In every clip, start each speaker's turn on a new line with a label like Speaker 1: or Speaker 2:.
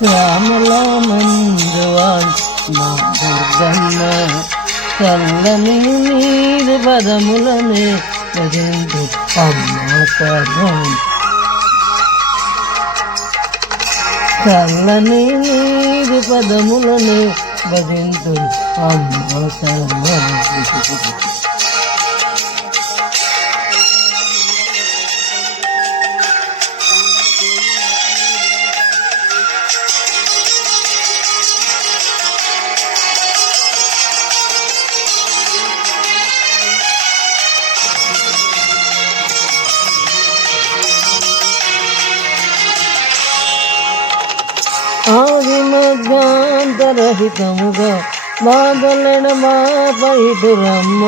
Speaker 1: శ్యామల మంజువాన్ మా దుర్గమ్మ చల్లని నీరు పదములనే భజించు అమ్మ సర్వం చల్లని నీరు పదములనే భజంతులు అమ్మ ఆది మధ్యాంతరహితముగా బాధలెడ మా పైదురమ్మ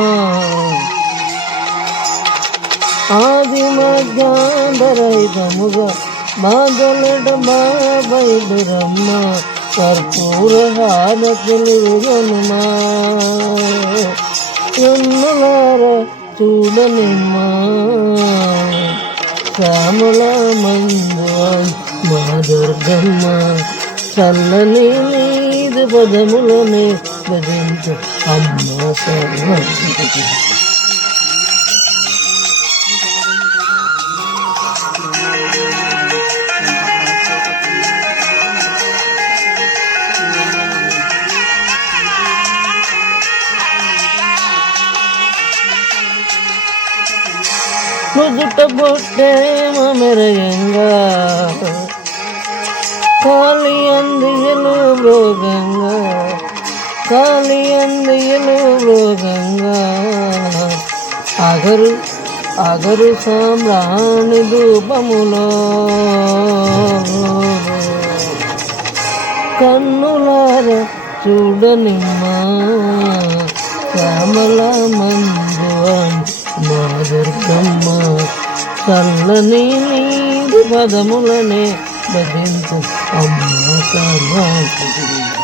Speaker 1: ఆది మధ్యాంతరహితముగా బాధలెడ మా పైదురమ్మ కర్పూర హారతులు గనుమా ఎన్నులార చూడనిమ్మా. శ్యామల మందు మా దుర్గమ్మ. చల్లని నీదు పదములనే భజించు అమ్మ సర్వం నుదుట బొట్టే మెరయంగా కాలి భోగంగా కాలి అందియలు భోగంగా అగరు అగరు సామ్రాణి ధూపములో. కన్నులార చూడనిమ్మా శ్యామల మందు మా దుర్గమ్మ చల్లని నీరు పదములనే భజించు అమ్మ సర్వం